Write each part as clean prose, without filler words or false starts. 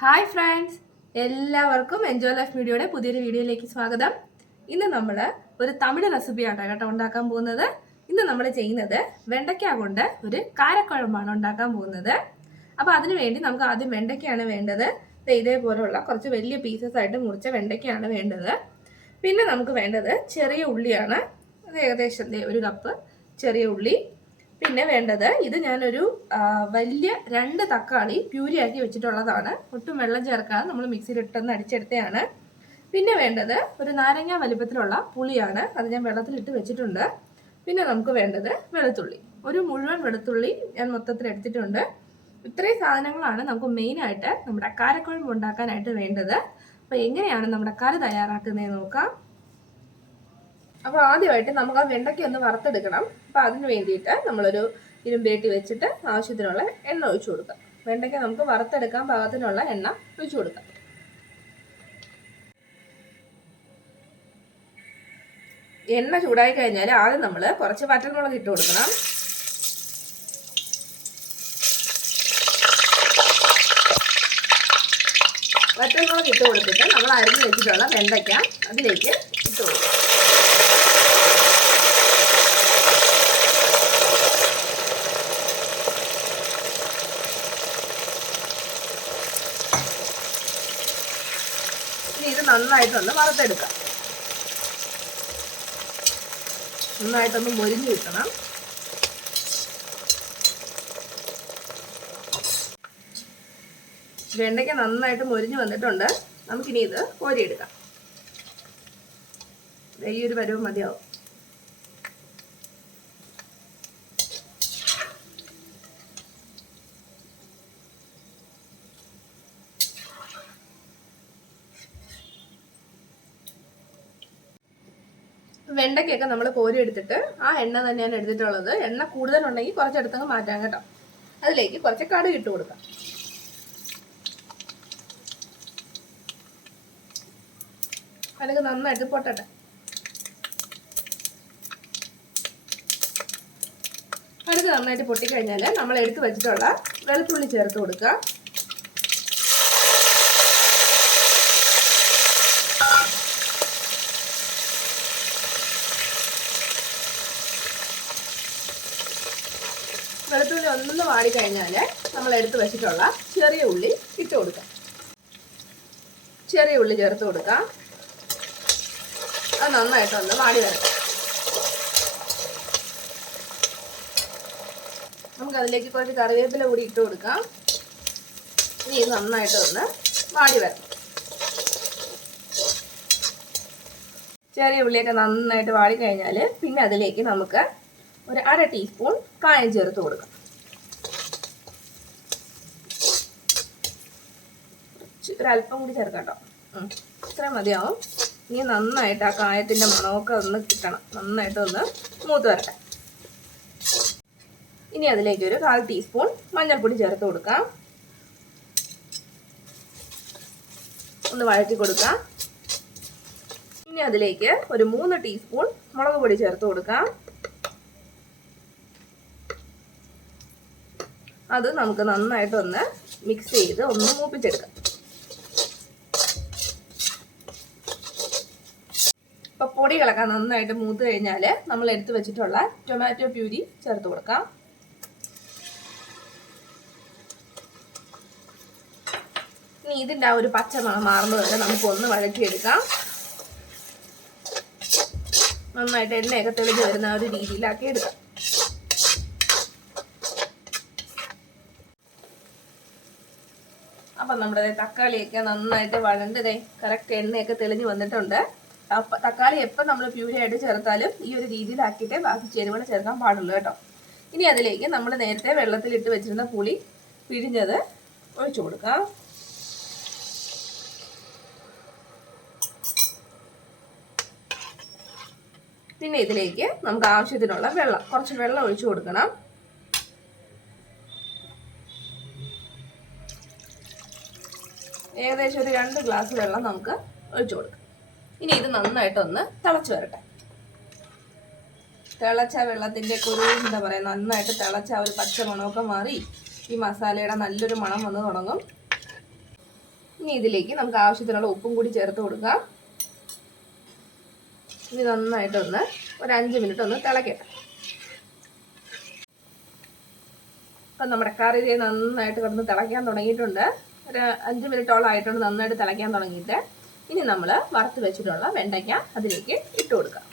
Hi friends, എല്ലാവർക്കും enjoy life വീഡിയോയുടെ പുതിയൊരു വീഡിയോയിലേക്ക് സ്വാഗതം. ഇന്ന് നമ്മൾ ഒരു തമിഴ് റെസിപ്പിയാണ് കേട്ടോ ഉണ്ടാക്കാൻ പോകുന്നത്. ഇന്ന് നമ്മൾ ചെയ്യുന്നത് വെണ്ടയ്ക്ക കൊണ്ട് ഒരു കാരക്കുഴമ്പാണ് ഉണ്ടാക്കാൻ പോകുന്നത്. അപ്പോൾ അതിനു വേണ്ടി നമുക്ക് ആദ്യം വെണ്ടയ്ക്കയാണ് വേണ്ടത്. ഇതേപോലുള്ള കുറച്ച് വലിയ പീസസ് ആയിട്ട് മുറിച്ച വെണ്ടയ്ക്കയാണ് വേണ്ടത്. പിന്നെ നമുക്ക് വേണ്ടത് ചെറിയ ഉള്ളിയാണ്. അത് ഏകദേശം ഒരു കപ്പ് ചെറിയ ഉള്ളി. പിന്നെ വേണ്ടത് ഇത് ഞാനൊരു വലിയ 2 തക്കാളി പ്യൂരിയാക്കി വെച്ചിട്ടുള്ളതാണ്. ഒട്ടും വെള്ളം ചേർക്കാതെ നമ്മൾ മിക്സിയിലിട്ടൊന്ന് അടിച്ചെടുത്തതാണ്. പിന്നെ വേണ്ടത് ഒരു നാരങ്ങ വലിപ്പത്തിലുള്ള പുളിയാണ്. അത് ഞാൻ വെള്ളത്തിലിട്ട് വെച്ചിട്ടുണ്ട്. പിന്നെ നമുക്ക് വേണ്ടത് വെളുത്തുള്ളി, ഒരു മുഴുവൻ വെളുത്തുള്ളി ഞാൻ മൊത്തത്തിൽ എടുത്തിട്ടുണ്ട്. ഇത്രയും സാധനങ്ങളാണ് നമുക്ക് മെയിനായിട്ട് നമ്മുടെ കാരക്കുഴമ്പ് ഉണ്ടാക്കാനായിട്ട് വേണ്ടത്. അപ്പോൾ എങ്ങനെയാണ് നമ്മുടെ കറി തയ്യാറാക്കുന്നതെന്ന് നോക്കാം. അപ്പോൾ ആദ്യമായിട്ട് നമുക്ക് ആ വെണ്ടയ്ക്ക ഒന്ന് വറുത്തെടുക്കണം. അപ്പോൾ അതിന് വേണ്ടിയിട്ട് നമ്മളൊരു ഇരുമ്പേട്ടി വെച്ചിട്ട് ആവശ്യത്തിനുള്ള എണ്ണ ഒഴിച്ചു കൊടുക്കാം. വെണ്ടയ്ക്ക നമുക്ക് വറുത്തെടുക്കാൻ പാകത്തിനുള്ള എണ്ണ ഒഴിച്ചു കൊടുക്കാം. എണ്ണ ചൂടായി കഴിഞ്ഞാൽ ആദ്യം നമ്മൾ കുറച്ച് വറ്റൽമുളക് ഇട്ട് കൊടുക്കണം. വറ്റൽമുളക് ഇട്ട് കൊടുത്തിട്ട് നമ്മൾ അരിഞ്ഞ് വെച്ചിട്ടുള്ള വെണ്ടയ്ക്ക അതിലേക്ക് ഇട്ട് കൊടുക്കാം. ഇത് നന്നായിട്ടൊന്ന് വറുത്തെടുക്കാം. നന്നായിട്ടൊന്ന് മൊരിഞ്ഞു കിട്ടണം. വെണ്ടയ്ക്ക നന്നായിട്ട് മൊരിഞ്ഞു വന്നിട്ടുണ്ട്. നമുക്കിനി ഇത് കോരിയെടുക്കാം. ഈ ഒരു പരുവം മതിയാവും. വെണ്ടയ്ക്കൊക്കെ നമ്മൾ കോരി എടുത്തിട്ട് ആ എണ്ണ തന്നെയാണ് എടുത്തിട്ടുള്ളത്. എണ്ണ കൂടുതലുണ്ടെങ്കിൽ കുറച്ചെടുത്തങ്ങ് മാറ്റാം കേട്ടോ. അതിലേക്ക് കുറച്ച് കടുക് ഇട്ട് കൊടുക്കാം. കടുക് നന്നായിട്ട് പൊട്ടട്ടെ. കടുക് നന്നായിട്ട് പൊട്ടിക്കഴിഞ്ഞാൽ നമ്മൾ എടുത്ത് വെച്ചിട്ടുള്ള വെളുത്തുള്ളി ചേർത്ത് കൊടുക്കുക. വെളുത്തുള്ളി ഒന്നൊന്ന് വാടിക്കഴിഞ്ഞാൽ നമ്മൾ എടുത്ത് വെച്ചിട്ടുള്ള ചെറിയ ഉള്ളി ഇട്ട് കൊടുക്കാം. ചെറിയ ഉള്ളി ചേർത്ത് കൊടുക്കാം. അത് നന്നായിട്ടൊന്ന് വാടി വരട്ടെ. നമുക്കതിലേക്ക് കുറച്ച് കറിവേപ്പില കൂടി ഇട്ട് കൊടുക്കാം. ഇനി ഇത് നന്നായിട്ടൊന്ന് വാടി വരണം. ചെറിയ ഉള്ളിയൊക്കെ നന്നായിട്ട് വാടി കഴിഞ്ഞാൽ പിന്നെ അതിലേക്ക് നമുക്ക് ഒരു 1/2 ടീസ്പൂൺ കായം ചേർത്ത് കൊടുക്കാം. ഒരല്പം കൂടി ചേർക്കാം കേട്ടോ. ഇത്രയും മതിയാവും. ഇനി നന്നായിട്ട് ആ കായത്തിൻ്റെ മണമൊക്കെ ഒന്ന് കിട്ടണം. നന്നായിട്ട് ഒന്ന് മൂത്ത് വരട്ടെ. ഇനി അതിലേക്ക് ഒരു 1/4 ടീസ്പൂൺ മഞ്ഞൾപ്പൊടി ചേർത്ത് കൊടുക്കാം. ഒന്ന് വഴറ്റി കൊടുക്കാം. ഇനി അതിലേക്ക് ഒരു 3 ടീസ്പൂൺ മുളക് പൊടി ചേർത്ത് കൊടുക്കാം. അത് നമുക്ക് നന്നായിട്ടൊന്ന് മിക്സ് ചെയ്ത് ഒന്ന് മൂപ്പിച്ചെടുക്കാം. അപ്പോൾ പൊടികളൊക്കെ നന്നായിട്ട് മൂത്ത് കഴിഞ്ഞാൽ നമ്മൾ എടുത്ത് വെച്ചിട്ടുള്ള ടൊമാറ്റോ പ്യൂരി ചേർത്ത് കൊടുക്കാം. ഇനി ഇതിൻ്റെ ആ ഒരു പച്ച മണം മാറുന്നത് വരെ നമുക്കൊന്ന് വഴറ്റിയെടുക്കാം. നന്നായിട്ട് എണ്ണയൊക്കെ തെളിഞ്ഞ് വരുന്ന ഒരു രീതിയിലാക്കി എടുക്കാം. അപ്പം നമ്മുടെ തക്കാളിയൊക്കെ നന്നായിട്ട് വഴണ്ടതേ കറക്റ്റ് എണ്ണയൊക്കെ തെളിഞ്ഞ് വന്നിട്ടുണ്ട്. തക്കാളി എപ്പോൾ നമ്മൾ പ്യൂരിയായിട്ട് ചേർത്താലും ഈ ഒരു രീതിയിലാക്കിയിട്ടേ ബാക്കി ചേരുവകൾ ചേർക്കാൻ പാടുള്ളൂ കേട്ടോ. ഇനി അതിലേക്ക് നമ്മൾ നേരത്തെ വെള്ളത്തിലിട്ട് വെച്ചിരുന്ന പുളി പിഴിഞ്ഞത് ഒഴിച്ചു കൊടുക്കാം. പിന്നെ ഇതിലേക്ക് നമുക്ക് ആവശ്യത്തിനുള്ള കുറച്ച് വെള്ളം ഒഴിച്ചു കൊടുക്കണം. ഏകദേശം ഒരു 2 ഗ്ലാസ് വെള്ളം നമുക്ക് ഒഴിച്ചു കൊടുക്കാം. ഇനി ഇത് നന്നായിട്ടൊന്ന് തിളച്ച് വരട്ടെ. തിളച്ച വെള്ളത്തിൻ്റെ എന്താ പറയുക, നന്നായിട്ട് തിളച്ച ഒരു പച്ച മണമൊക്കെ മാറി ഈ മസാലയുടെ നല്ലൊരു മണം വന്ന് തുടങ്ങും. ഇനി ഇതിലേക്ക് നമുക്ക് ആവശ്യത്തിനുള്ള ഉപ്പും കൂടി ചേർത്ത് കൊടുക്കാം. ഇനി നന്നായിട്ടൊന്ന് ഒരു 5 മിനിറ്റ് ഒന്ന് തിളക്കട്ടെ. അപ്പം നമ്മുടെ കറി നന്നായിട്ട് കിടന്ന് തിളയ്ക്കാൻ തുടങ്ങിയിട്ടുണ്ട്. ഒരു 5 മിനിറ്റോളം ആയിട്ടുണ്ട് നന്നായിട്ട് തിളയ്ക്കാൻ തുടങ്ങിയിട്ട്. ഇനി നമ്മൾ വറുത്ത് വെച്ചിട്ടുള്ള വെണ്ടയ്ക്ക അതിലേക്ക് ഇട്ട് കൊടുക്കാം.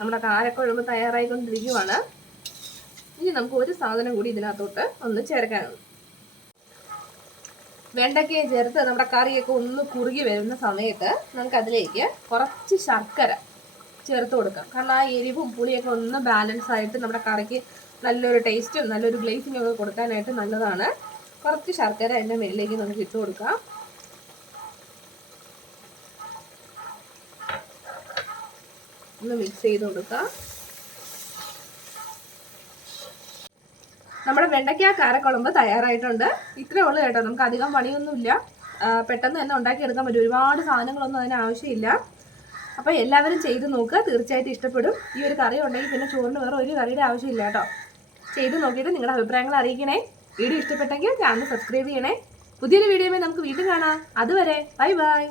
നമ്മുടെ കാരക്കുഴമ്പ് തയ്യാറായിക്കൊണ്ടിരിക്കുവാണ്. ഇനി നമുക്ക് ഒരു സാധനം കൂടി ഇതിനകത്തോട്ട് ഒന്ന് ചേർക്കാനുണ്ട്. വെണ്ടയ്ക്കയും ചേർത്ത് നമ്മുടെ കറിയൊക്കെ ഒന്ന് കുറുകി വരുന്ന സമയത്ത് നമുക്ക് അതിലേക്ക് കുറച്ച് ശർക്കര ചേർത്ത് കൊടുക്കാം. കാരണം ആ എരിവും പുളിയൊക്കെ ഒന്ന് ബാലൻസ് ആയിട്ട് നമ്മുടെ കറിക്ക് നല്ലൊരു ടേസ്റ്റും നല്ലൊരു ഗ്ലേസിങ്ങും ഒക്കെ കൊടുക്കാനായിട്ട് നല്ലതാണ്. കുറച്ച് ശർക്കര അതിൻ്റെ മേലിലേക്ക് നമുക്ക് ഇട്ട് കൊടുക്കാം. ഒന്ന് മിക്സ് ചെയ്ത് കൊടുക്കാം. നമ്മുടെ വെണ്ടയ്ക്ക കാരക്കുഴമ്പ് തയ്യാറായിട്ടുണ്ട്. ഇത്രയേ ഉള്ളൂ കേട്ടോ. നമുക്ക് അധികം പണിയൊന്നുമില്ല. പെട്ടെന്ന് തന്നെ ഉണ്ടാക്കിയെടുക്കാൻ പറ്റും. ഒരുപാട് സാധനങ്ങളൊന്നും അതിന് ആവശ്യമില്ല. അപ്പോൾ എല്ലാവരും ചെയ്ത് നോക്കുക. തീർച്ചയായിട്ടും ഇഷ്ടപ്പെടും. ഈ ഒരു കറി ഉണ്ടെങ്കിൽ പിന്നെ ചോറിന് വേറെ ഒരു കറിയുടെ ആവശ്യമില്ല കേട്ടോ. ചെയ്ത് നോക്കിയിട്ട് നിങ്ങളുടെ അഭിപ്രായങ്ങൾ അറിയിക്കണേ. വീഡിയോ ഇഷ്ടപ്പെട്ടെങ്കിൽ ചാനൽ സബ്സ്ക്രൈബ് ചെയ്യണേ. പുതിയൊരു വീഡിയോയിൽ നമുക്ക് വീണ്ടും കാണാം. അതുവരെ ബൈ ബൈ.